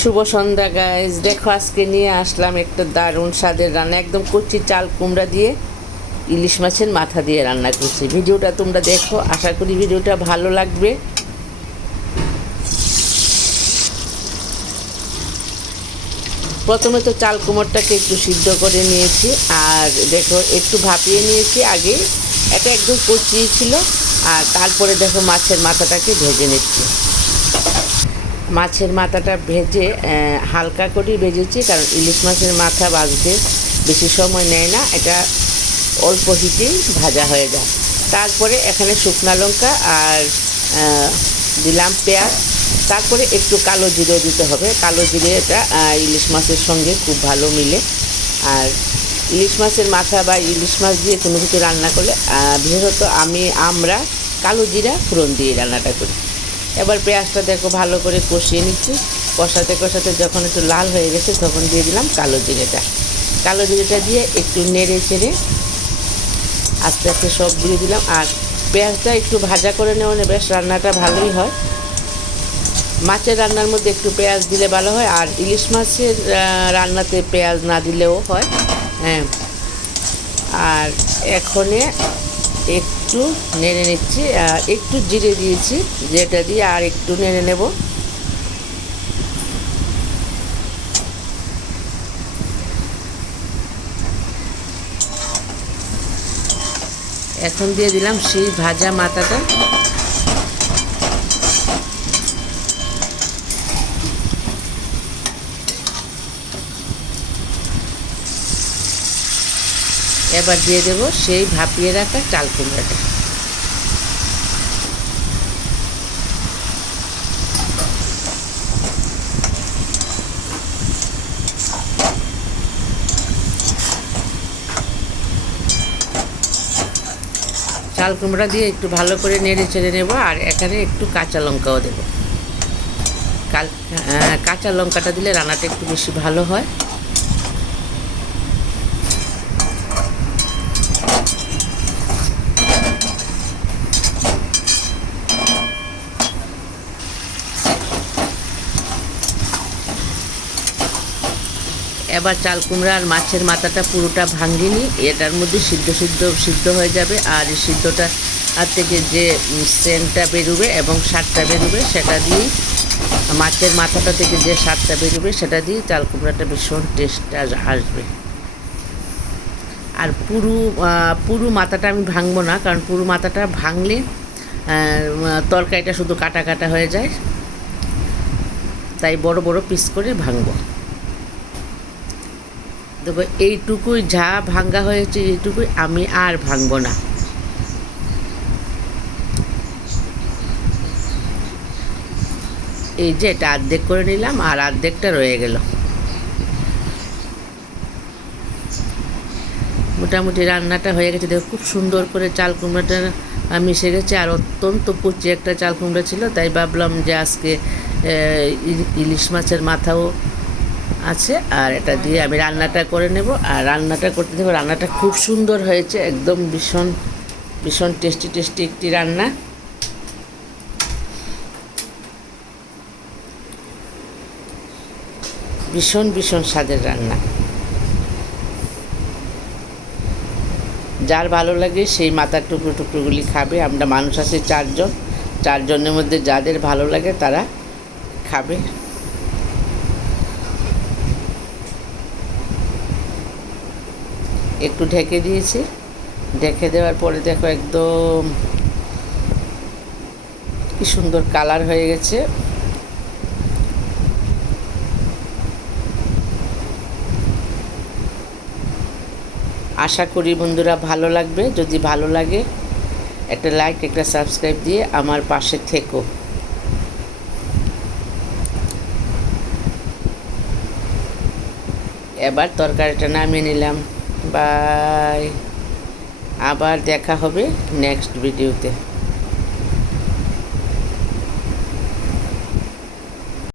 শুভ সন্ধ্যা guys, দেখো আজকে নিয়ে আসলাম একটা দারুণ স্বাদের রান্না। একদম কচি চাল কুমড়া দিয়ে ইলিশ মাছের মাথা দিয়ে রান্না করছি। ভিডিওটা তোমরা দেখো, আশা করি ভিডিওটা ভালো লাগবে। প্রথমে তো চাল কুমড়টাকে একটু সিদ্ধ করে নিয়েছি, আর দেখো একটু ভাপিয়ে নিয়েছি আগে, এটা একদম কচি ছিল। আর তারপরে দেখো মাছের মাথাটাকে ভেজে নিচ্ছি। মাছের মাথাটা ভেজে হালকা করেই ভেজেছি, কারণ ইলিশ মাছের মাথা ভাজতে বেশি সময় নেয় না, এটা অল্প হিটেই ভাজা হয়ে যায়। তারপরে এখানে শুকনো লঙ্কা আর দিলাম পেঁয়াজ, তারপরে একটু কালো জিরে দিতে হবে। কালো জিরে এটা ইলিশ মাছের সঙ্গে খুব ভালো মিলে। আর ইলিশ মাছের মাথা বা ইলিশ মাছ দিয়ে কোনো কিছু রান্না করলে বিশেষত আমরা কালো জিরা ফোড়ন দিয়ে রান্নাটা করি। এবার পেঁয়াজটা দেখো ভালো করে কষিয়ে নিচ্ছি। কষাতে কষাতে যখন একটু লাল হয়ে গেছে তখন দিয়ে দিলাম কালো জিরেটা। কালো জিরেটা দিয়ে একটু নেড়ে চেড়ে আস্তে আস্তে সব দিয়ে দিলাম। আর পেঁয়াজটা একটু ভাজা করে নেওয়া বেশ রান্নাটা ভালোই হয়। মাছের রান্নার মধ্যে একটু পেঁয়াজ দিলে ভালো হয়, আর ইলিশ মাছের রান্নাতে পেঁয়াজ না দিলেও হয়। হ্যাঁ, আর এখনে একটু নেড়ে নিচ্ছি, একটু জিরে দিয়েছি, যেটা দিয়ে আর একটু নেড়ে নেব। এখন দিয়ে দিলাম সেই ভাজা মাথাটা। এবার দিয়ে দেব সেই ভাপিয়ে রাখা চাল কুমড়াটা। চাল কুমড়া দিয়ে একটু ভালো করে নেড়ে চেড়ে নেব। আর এখানে একটু কাঁচা লঙ্কাও দেব। কাঁচা লঙ্কাটা দিলে রান্নাটা একটু বেশি ভালো হয়। এবার চাল কুমড়া আর মাছের মাথাটা পুরোটা ভাঙিনি, এটার মধ্যে সিদ্ধ হয়ে যাবে। আর এই সিদ্ধটা আর থেকে যে সেন্টটা বেরোবে এবং স্বাদটা বেরোবে, সেটা দিয়েই মাছের মাথাটা থেকে যে স্বাদটা বেরোবে সেটা দিয়ে চাল কুমড়াটা ভীষণ টেস্ট আসবে। আর পুরো মাথাটা আমি ভাঙবো না, কারণ পুরো মাথাটা ভাঙলে তরকারিটা শুধু কাটা কাটা হয়ে যায়, তাই বড় বড় পিস করে ভাঙবো। দেখো এইটুকুই যা ভাঙ্গা হয়েছে, এইটুকুই, আমি আর ভাঙবো না। এই যে এটা অর্ধেক করে নিলাম, আর অর্ধেকটা রয়ে গেল। মোটামুটি রান্নাটা হয়ে গেছে। দেখো খুব সুন্দর করে চাল কুমড়াটা মিশে গেছে। আর অত্যন্ত কচি একটা চাল কুমড়া ছিল, তাই ভাবলাম যে আজকে ইলিশ মাছের মাথাও আছে, আর এটা দিয়ে আমি রান্নাটা করে নেব। আর রান্নাটা করতে দেবো। রান্নাটা খুব সুন্দর হয়েছে, একদম ভীষণ ভীষণ টেস্টি একটি রান্না। ভীষণ স্বাদের রান্না। যার ভালো লাগে সেই মাথার টুকরোগুলি খাবে। আমরা মানুষ আছি চারজনের মধ্যে যাদের ভালো লাগে তারা খাবে। একটু ঢেকে দিয়েছি। ঢেকে দেওয়ার পরে দেখো একদম কি সুন্দর কালার হয়ে গেছে। আশা করি বন্ধুরা ভালো লাগবে। যদি ভালো লাগে একটা লাইক, একটা সাবস্ক্রাইব দিয়ে আমার পাশে থেকো। এবার তরকারিটা নামিয়ে নিলাম। বাই, আবার দেখা হবে নেক্সট ভিডিওতে।